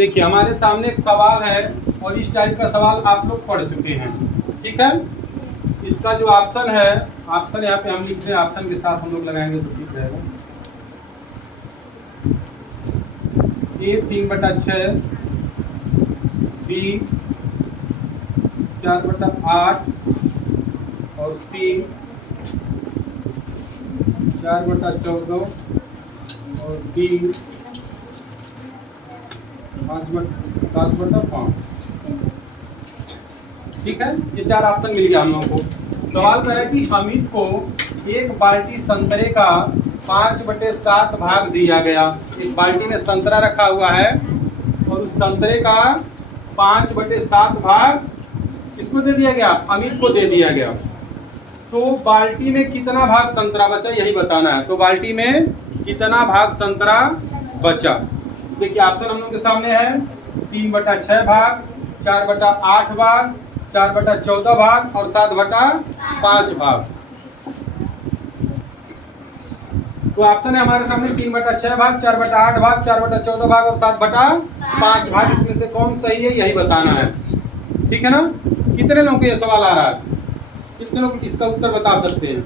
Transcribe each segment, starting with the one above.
देखिए हमारे सामने एक सवाल है और इस टाइप का सवाल आप लोग पढ़ चुके हैं, ठीक है। इसका जो ऑप्शन है, ऑप्शन यहाँ पे हम लिखते हैं, ऑप्शन के साथ हम लोग लगाएंगे तो ठीक रहेगा। ए 3/6, बी 4/8 और सी 4/14 और डी 7/5। ठीक है, ये 4 ऑप्शन मिल गया हम लोगों को। सवाल कर है कि अमित को एक बाल्टी संतरे का 5/7 भाग दिया गया। एक बाल्टी में संतरा रखा हुआ है और उस संतरे का 5/7 भाग किसको दे दिया गया? अमित को दे दिया गया। तो बाल्टी में कितना भाग संतरा बचा यही बताना है। तो बाल्टी में कितना भाग संतरा बचा? देखिए ऑप्शन हम लोग के सामने है 3/6 भाग, 4/8 भाग, 4/14 भाग और 7/5 भाग। तो ऑप्शन है हमारे सामने 3/6 भाग, 4/8 भाग, 4/14 भाग और 7/5 भाग। इसमें से कौन सही है यही बताना है, ठीक है ना। कितने लोगों को ये सवाल आ रहा है? कितने लोग इसका उत्तर बता सकते हैं?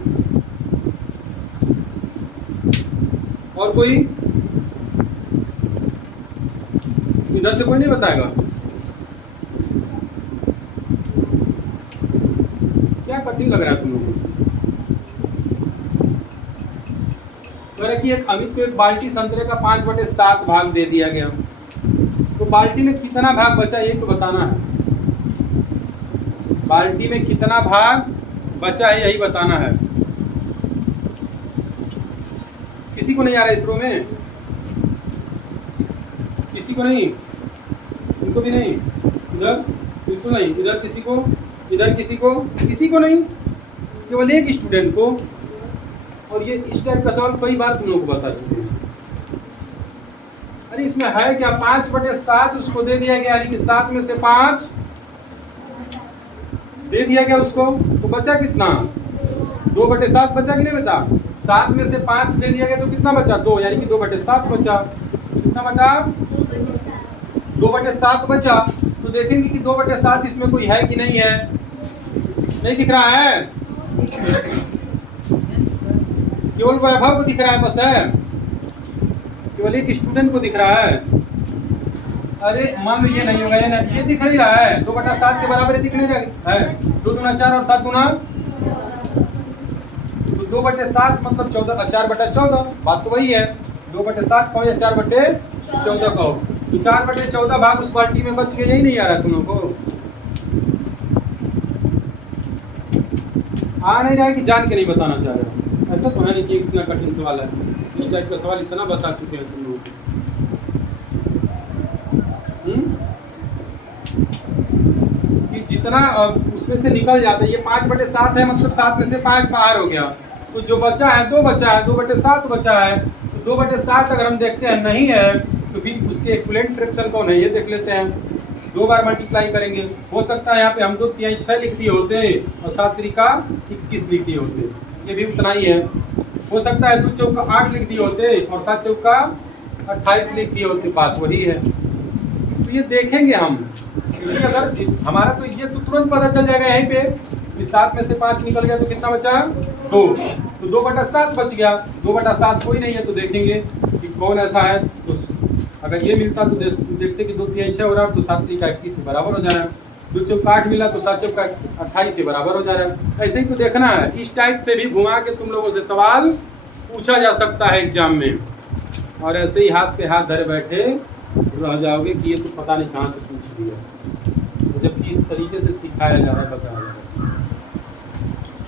और कोई? इधर से कोई नहीं बताएगा? क्या कठिन लग रहा है तुम लोगों को? कि एक अमित को एक बाल्टी संतरे का 5/7 भाग दे दिया गया। तो बाल्टी में कितना भाग बचा ये तो बताना है। बाल्टी में कितना भाग बचा है यही बताना है। किसी को नहीं आ रहा इस रो में? किसी को नहीं? उनको भी नहीं? इधर बिल्कुल नहीं। इधर किसी को? इधर किसी को? किसी को नहीं, केवल एक स्टूडेंट को। और ये इस टाइप का सवाल कई बार तुम लोग को बता चुके हैं। अरे इसमें है क्या? 5/7 उसको दे दिया गया, यानी कि 7 में से 5 दे दिया गया उसको। तो बचा कितना? 2/7 बचा कि नहीं बचा? 7 में से 5 दे दिया गया तो कितना बचा? 2, यानी कि 2/7 बचा। कितना बचा? 2/7 बचा। तो देखेंगे कि 2/7 इसमें कोई है कि नहीं है। नहीं दिख रहा है? केवल वैभव को दिख रहा है, बस है केवल एक स्टूडेंट को दिख रहा है। अरे मान लो ये नहीं होगा, ये दिख नहीं रहा है। 2/7 के बराबर दिख नहीं रहा है। 2 दूना 4 और 7 दूना तो 2/7 मतलब 14, 4/14। बात तो वही है। 2/7 कहो या 4/14 कहो, तो 4/14 भाग उस बाल्टी में बच के यही नहीं आ रहा तुम लोग को? आ नहीं रहा है कि जान के नहीं बताना चाह रहे हो? ऐसा तो है नहीं कि इतना कठिन सवाल है। इस टाइप का सवाल इतना बता चुके हैं तुम लोग कि जितना उसमें से निकल जाता है। ये 5/7 है, मतलब 7 में से 5 बाहर हो गया। तो जो बचा है 2 बचा है, 2/7 बचा है। तो 2/7 अगर हम देखते हैं नहीं है तो फिर उसके इक्विवेलेंट फ्रैक्शन कौन है ये देख लेते हैं। 2 बार मल्टीप्लाई करेंगे। हो सकता है यहाँ पे हम 2 तिहाई 6 लिख दिए होते और 7 त्रिका 21 लिख दिए होते, ये भी उतना ही है। हो सकता है 2 चौका 8 लिख दिए होते और 7 चौका 28 लिख दिए होते, बात वही है। तो ये देखेंगे हम, ये अगर हमारा तो ये तो तुरंत पता चल जाएगा यहीं पे कि 7 में से 5 निकल गया तो कितना बचा? 2। तो 2/7 बच गया। 2/7 कोई नहीं है तो देखेंगे कि कौन ऐसा है। तो अगर ये मिलता तो देखते कि 2 तिहाई 6 हो रहा है तो 7 त्रिका 21 से बराबर हो जा रहा है। 2 चौका 8 मिला तो 7 चौका 28 से बराबर हो जा रहा है। ऐसे ही तो देखना है। इस टाइप से भी घुमा के तुम लोगों से सवाल पूछा जा सकता है एग्जाम में। और ऐसे ही हाथ पे हाथ धरे बैठे रह जाओगे कि ये तो पता नहीं कहाँ से पूछ दिया, तो जबकि इस तरीके से सिखाया जा रहा है, बताया जा रहा है।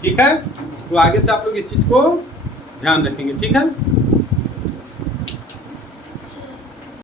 ठीक है, तो आगे से आप लोग इस चीज़ को ध्यान रखेंगे, ठीक है।